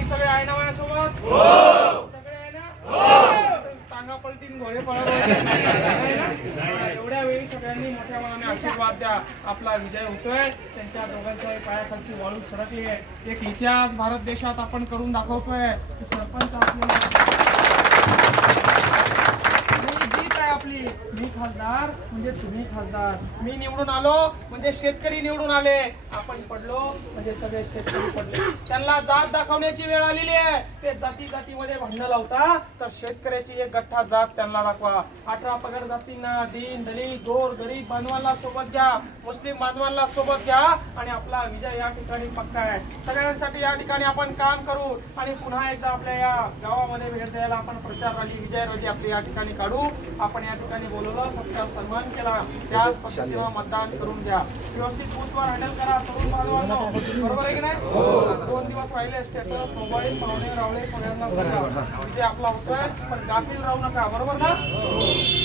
तुम्ही सगळे आहे ना माझ्यासोबत? सगळे आहे ना? टांगा पलटीन घोडे पळत आहे ना? एवढ्या वेळी सगळ्यांनी मोठ्या मनाने आशीर्वाद द्या. आपला विजय होतोय. त्यांच्या दोघांच्या पायाखालची वाळू सरकली आहे. एक इतिहास भारत देशात आपण करून दाखवतोय. सरपंच आपल्याला आणि जीत आहे आपली मी खासदार म्हणजे तुम्ही खासदार. मी निवडून आलो म्हणजे शेतकरी निवडून आले. आपण पडलो म्हणजे सगळे शेतकरी पडले. त्यांना जात दाखवण्याची वेळ आलेली आहे. ते जाती जातीमध्ये भांडण लावता तर शेतकऱ्याची एक गठ्ठा जात त्यांना दाखवा. अठरा पगार जातींना दीन दलित गोर गरीब बांधवांना सोबत घ्या मुस्लिम बांधवांना सोबत घ्या आणि आपला विजय या ठिकाणी पक्का आहे. सगळ्यांसाठी या ठिकाणी आपण काम करू आणि पुन्हा एकदा आपल्या या गावामध्ये भेट द्यायला आपण प्रचार रॅली विजय रॅली आपली या ठिकाणी काढू. आपण या ठिकाणी बोलवलं. सत्कार सन्मान केला. त्याच पक्षाला मतदान करून द्या. व्यवस्थित बूथवर हँडल करा. तरुण बांधवांनो बरोबर आहे की नाही? दोन दिवस राहिले स्टेटस मोबाईल पाहुणे रावळे सगळ्यांना सांगा विजय आपला होतोय पण गाफील राहू नका. बरोबर ना